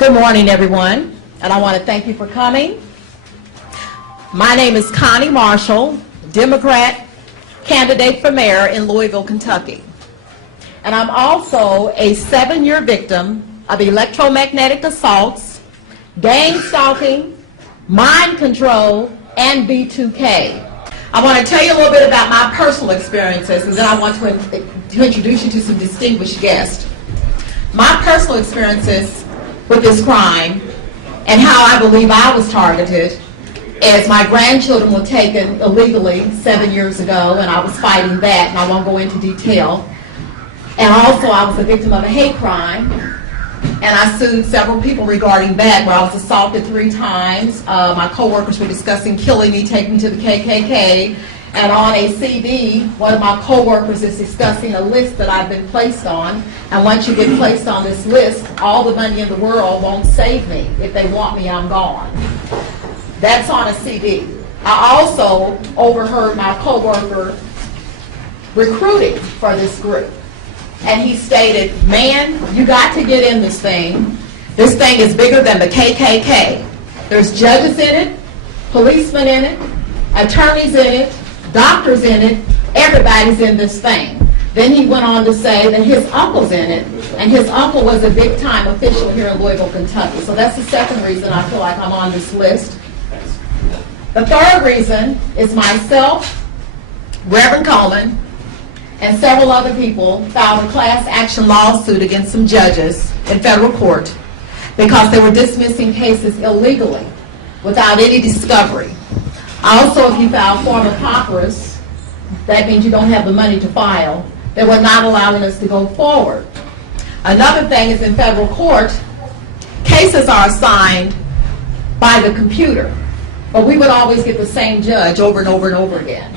Good morning, everyone, and I want to thank you for coming. My name is Connie Marshall, Democrat candidate for mayor in Louisville, Kentucky. And I'm also a 7-year victim of electromagnetic assaults, gang stalking, mind control, and B2K. I want to tell you a little bit about my personal experiences, and then I want to introduce you to some distinguished guests. My personal experiences with this crime and how I believe I was targeted is my grandchildren were taken illegally 7 years ago, and I was fighting that, and I won't go into detail. And also I was a victim of a hate crime, and I sued several people regarding that, where I was assaulted 3 times. My coworkers were discussing killing me, taking me to the KKK, and on a CD, one of my coworkers is discussing a list that I've been placed on, and once you get placed on this list, all the money in the world won't save me. If they want me, I'm gone. That's on a CD. I also overheard my coworker recruiting for this group, and he stated, "Man, you got to get in this thing. This thing is bigger than the KKK. There's judges in it, policemen in it, attorneys in it, doctors in it, everybody's in this thing." Then he went on to say that his uncle's in it, and his uncle was a big-time official here in Louisville, Kentucky. So that's the second reason I feel like I'm on this list. The third reason is myself, Reverend Coleman, and several other people filed a class action lawsuit against some judges in federal court because they were dismissing cases illegally without any discovery. Also, if you file forma pauperis, that means you don't have the money to file. They were not allowing us to go forward. Another thing is in federal court, cases are assigned by the computer, but we would always get the same judge over and over and over again.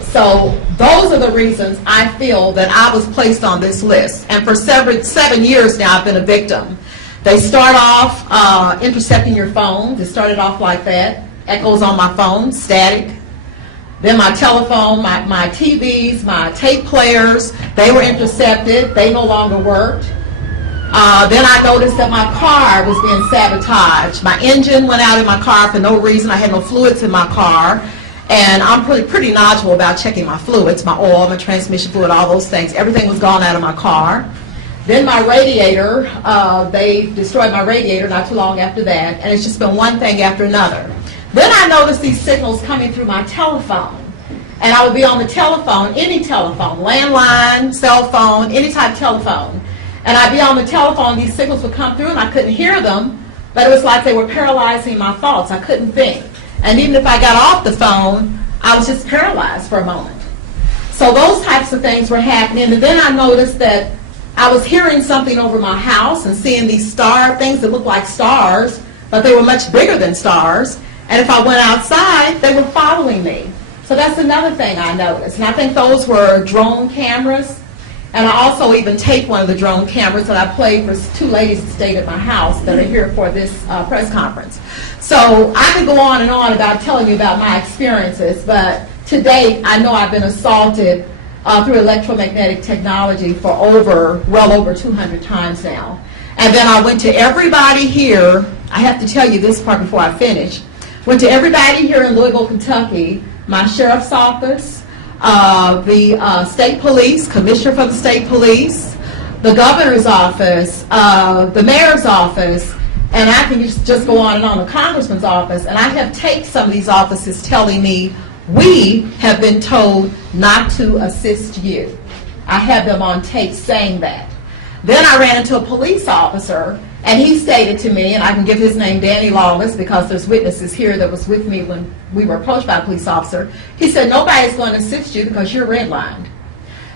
So those are the reasons I feel that I was placed on this list. And for 7 years now, I've been a victim. They start off intercepting your phone. It started off like that. Echoes on my phone, static. Then my telephone, my TVs, my tape players, they were intercepted. They no longer worked. Then I noticed that my car was being sabotaged. My engine went out in my car for no reason. I had no fluids in my car. And I'm pretty knowledgeable about checking my fluids, my oil, my transmission fluid, all those things. Everything was gone out of my car. Then my radiator, they destroyed my radiator not too long after that. And it's just been one thing after another. Then I noticed these signals coming through my telephone. And I would be on the telephone, any telephone, landline, cell phone, any type of telephone. And I'd be on the telephone, these signals would come through and I couldn't hear them, but it was like they were paralyzing my thoughts. I couldn't think. And even if I got off the phone, I was just paralyzed for a moment. So those types of things were happening. And then I noticed that I was hearing something over my house and seeing these things that looked like stars, but they were much bigger than stars. And if I went outside, they were following me. So that's another thing I noticed. And I think those were drone cameras. And I also even taped one of the drone cameras that I played for 2 ladies that stayed at my house that are here for this press conference. So I could go on and on about telling you about my experiences, but to date, I know I've been assaulted through electromagnetic technology for well over 200 times now. And then I went to everybody here. I have to tell you this part before I finish. Went to everybody here in Louisville, Kentucky, my sheriff's office, the state police, commissioner for the state police, the governor's office, the mayor's office, and I can just go on and on, the congressman's office. And I have taped some of these offices telling me, "We have been told not to assist you." I have them on tape saying that. Then I ran into a police officer, and he stated to me, and I can give his name, Danny Lawless, because there's witnesses here that was with me when we were approached by a police officer. He said, "Nobody's going to assist you because you're redlined."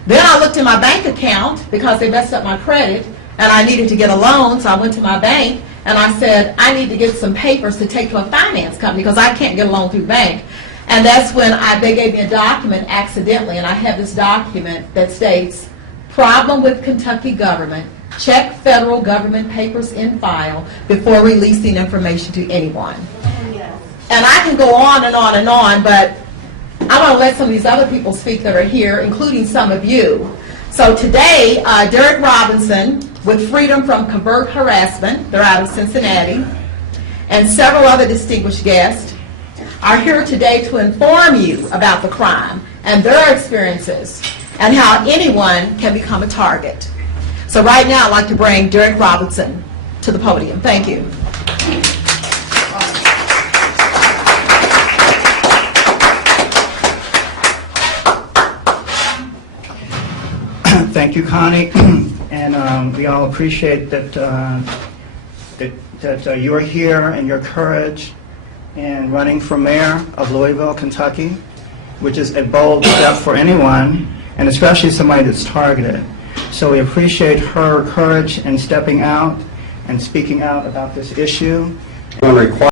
Then I looked in my bank account because they messed up my credit, and I needed to get a loan, so I went to my bank, and I said, "I need to get some papers to take to a finance company because I can't get a loan through bank." And that's when they gave me a document accidentally, and I have this document that states, "Problem with Kentucky government. Check federal government papers in file before releasing information to anyone." Yes. And I can go on and on and on, but I want to let some of these other people speak that are here, including some of you. So today, Derek Robinson with Freedom from Covert Harassment, they're out of Cincinnati, and several other distinguished guests are here today to inform you about the crime and their experiences and how anyone can become a target. So right now I'd like to bring Derek Robinson to the podium. Thank you. Thank you, Connie, and we all appreciate that you are here and your courage in running for mayor of Louisville, Kentucky, which is a bold step for anyone, and especially somebody that's targeted. So we appreciate her courage in stepping out and speaking out about this issue.